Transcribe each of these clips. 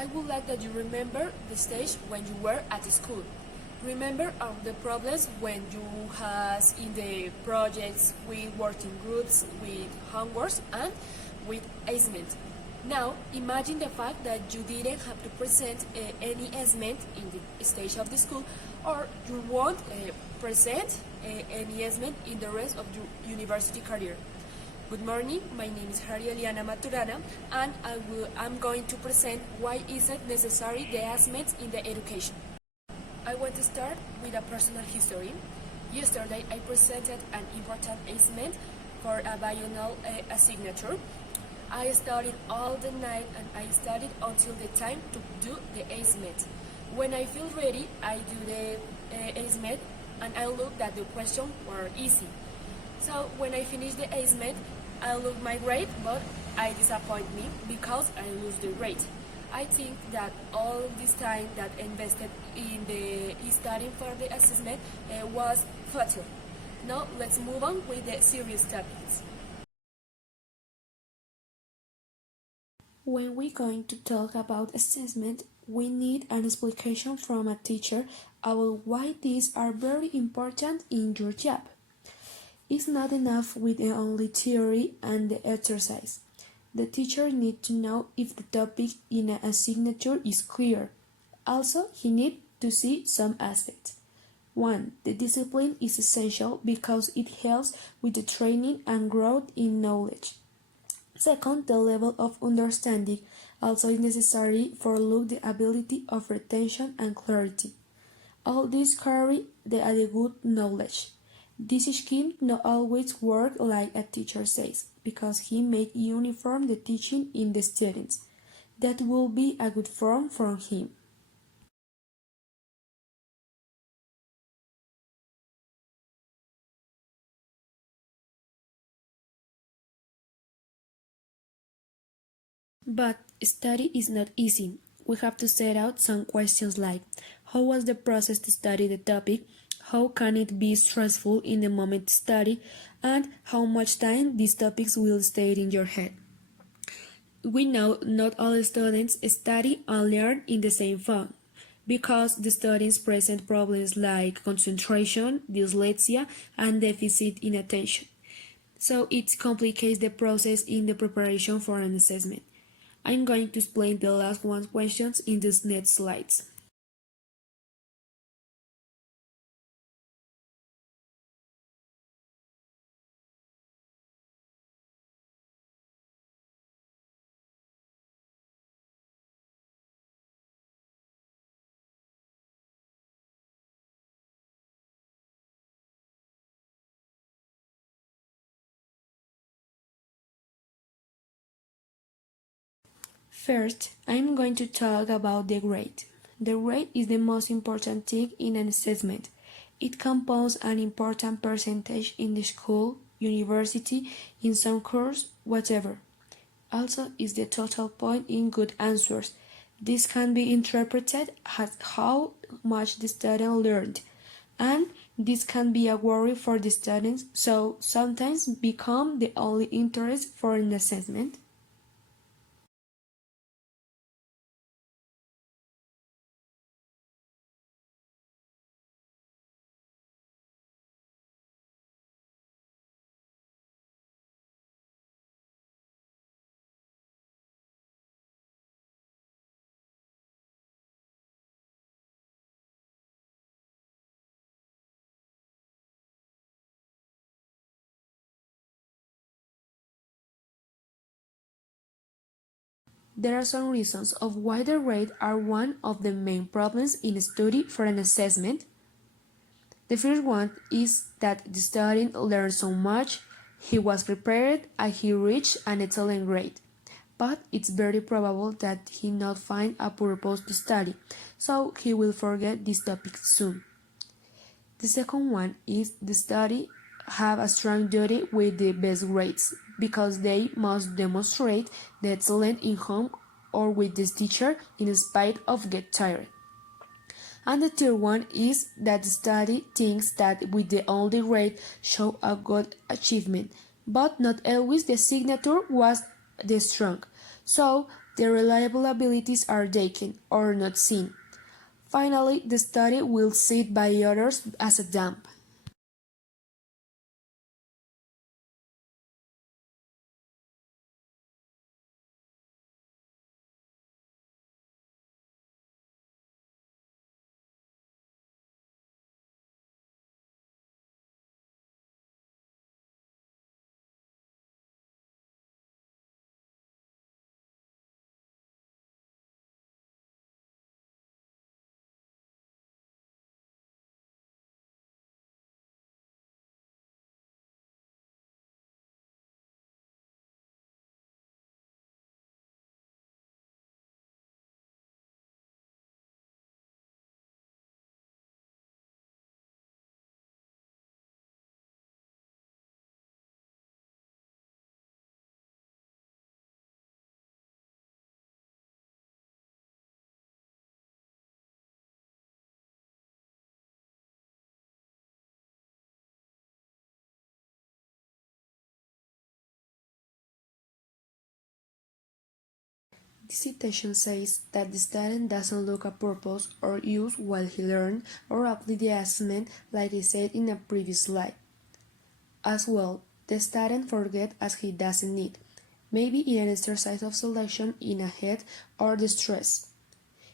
I would like that you remember the stage when you were at school. Remember all the problems when you has in the projects, with working groups, with homeworks, and with assignment. Now, imagine the fact that you didn't have to present any assignment in the stage of the school, or you won't present any assignment in the rest of your university career. Good morning, my name is Eliana Maturana, and I'm going to present why is it necessary the assignments in the education. I want to start with a personal history. Yesterday, I presented an important assignment for a biennial signature. I studied all the night and I studied until the time to do the assignment. When I feel ready, I do the assignment and I look that the questions were easy. So when I finish the assignment, I look my grade, but I disappoint me because I lose the grade. I think that all this time that invested in the studying for the assessment was futile. Now let's move on with the serious topics. When we're going to talk about assessment, we need an explanation from a teacher about why these are very important in your job. It's not enough with the only theory and the exercise. The teacher needs to know if the topic in a signature is clear. Also, he needs to see some aspects. 1. The discipline is essential because it helps with the training and growth in knowledge. Second, the level of understanding also is necessary for the ability of retention and clarity. All these carry the good knowledge. This scheme not always work like a teacher says, because he made uniform the teaching in the students. That will be a good form from him. But study is not easy. We have to set out some questions like, how was the process to study the topic? How can it be stressful in the moment to study? And how much time these topics will stay in your head? We know not all students study and learn in the same form, because the students present problems like concentration, dyslexia, and deficit in attention. So it complicates the process in the preparation for an assessment. I'm going to explain the last one questions in these next slides. First, I'm going to talk about the grade. The grade is the most important thing in an assessment. It composes an important percentage in the school, university, in some course, whatever. Also is the total point in good answers. This can be interpreted as how much the student learned, and this can be a worry for the students, so sometimes become the only interest for an assessment. There are some reasons of why the grades are one of the main problems in study for an assessment. The first one is that the student learned so much, he was prepared and he reached an excellent grade. But it's very probable that he not find a purpose to study, so he will forget this topic soon. The second one is the study have a strong duty with the best grades, because they must demonstrate the excellence in home or with this teacher in spite of get tired. And the third one is that the study thinks that with the only grade show a good achievement, but not always the signature was the strong. So the reliable abilities are taken or not seen. Finally, the study will see it by others as a dump. This citation says that the student doesn't look at purpose or use while he learns or apply the assessment like I said in a previous slide. As well, the student forgets as he doesn't need, maybe in an exercise of selection in a head or the stress.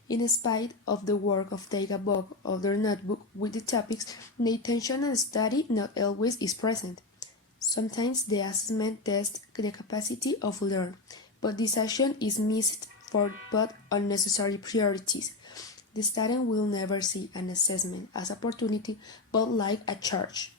In spite of the work of take a book or their notebook with the topics, the attention and study not always is present. Sometimes the assessment tests the capacity of learn, but this action is missed for but unnecessary priorities. The student will never see an assessment as opportunity but like a charge.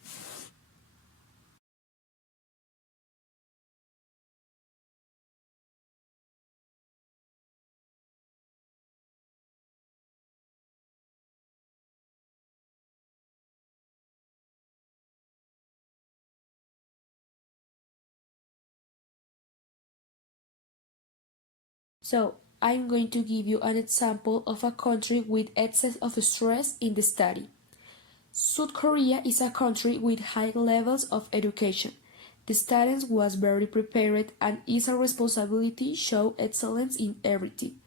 So, I'm going to give you an example of a country with excess of stress in the study. South Korea is a country with high levels of education. The students was very prepared and is a responsibility show excellence in everything.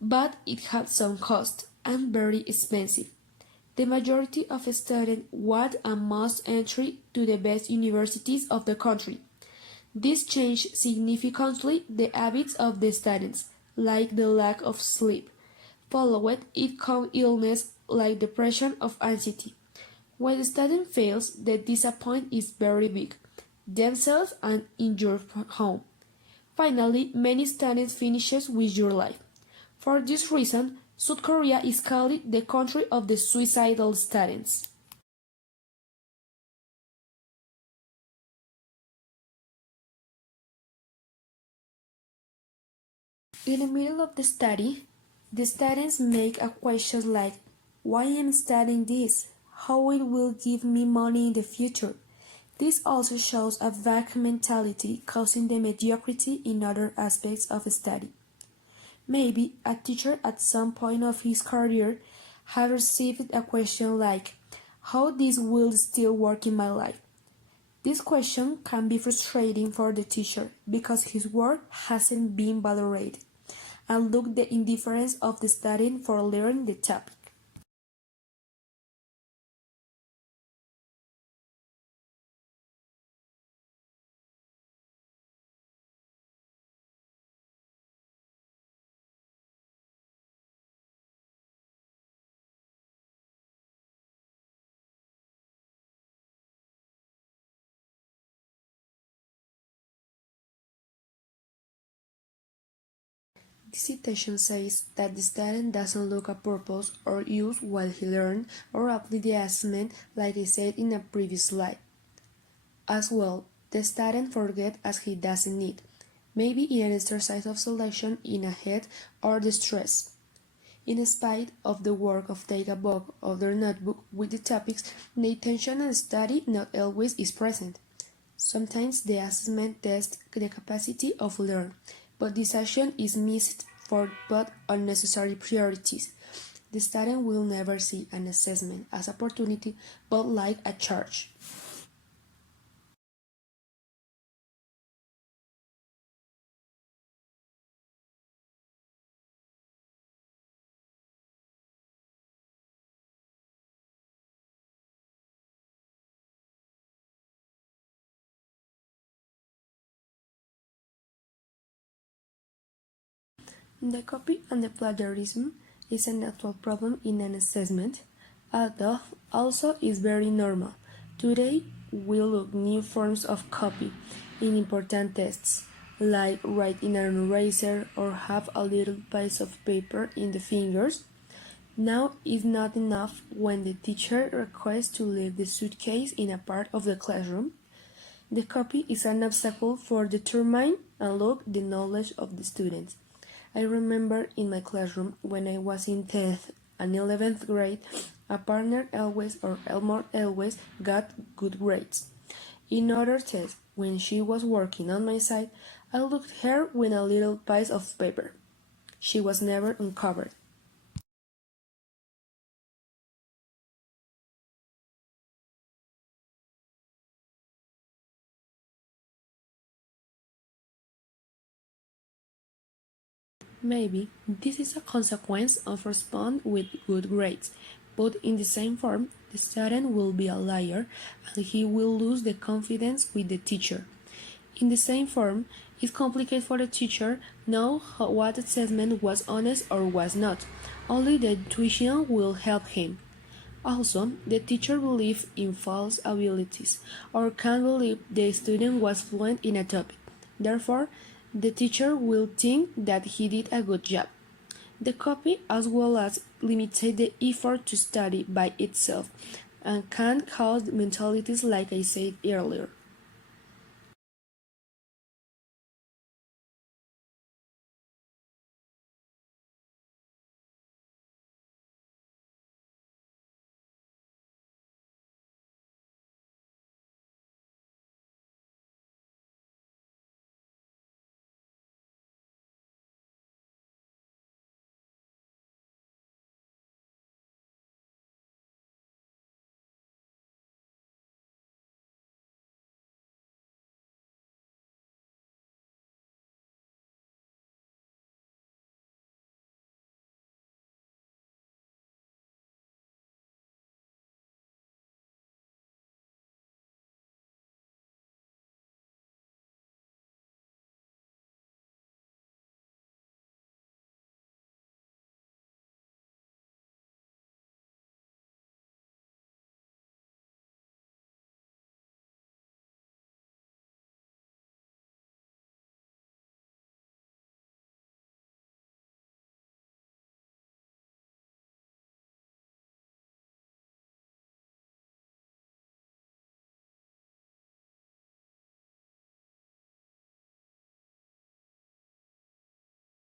But it had some cost and very expensive. The majority of students want a must entry to the best universities of the country. This changed significantly the habits of the students, like the lack of sleep. Followed it come illness like depression or anxiety. When the student fails, the disappointment is very big, themselves and in your home. Finally, many students finishes with your life. For this reason, South Korea is called the country of the suicidal students. In the middle of the study, the students make a question like, why am I studying this? How it will give me money in the future? This also shows a vague mentality causing the mediocrity in other aspects of study. Maybe a teacher at some point of his career has received a question like, how this will still work in my life? This question can be frustrating for the teacher because his work hasn't been validated and look the indifference of the student for learning the topic. This citation says that the student doesn't look at purpose or use while he learns or apply the assessment like I said in a previous slide. As well, the student forgets as he doesn't need, maybe in an exercise of selection in a head or the stress. In spite of the work of take a book or their notebook with the topics, the attention and study not always is present. Sometimes the assessment tests the capacity of learn, but this action is missed for but unnecessary priorities. The student will never see an assessment as opportunity but like a charge. The copy and the plagiarism is an actual problem in an assessment, although also is very normal. Today, we look new forms of copy in important tests, like write in an eraser or have a little piece of paper in the fingers. Now is not enough when the teacher requests to leave the suitcase in a part of the classroom. The copy is an obstacle for determine and look the knowledge of the students. I remember in my classroom when I was in 10th and 11th grade, a partner always or Elmore always got good grades. In other tests, when she was working on my side, I looked her with a little piece of paper. She was never uncovered. Maybe this is a consequence of respond with good grades, but in the same form, the student will be a liar and he will lose the confidence with the teacher. In the same form, it's complicated for the teacher know what assessment was honest or was not. Only the intuition will help him. Also, the teacher believes in false abilities or can believe the student was fluent in a topic. Therefore, the teacher will think that he did a good job. The copy as well as limits the effort to study by itself and can cause mentalities like I said earlier.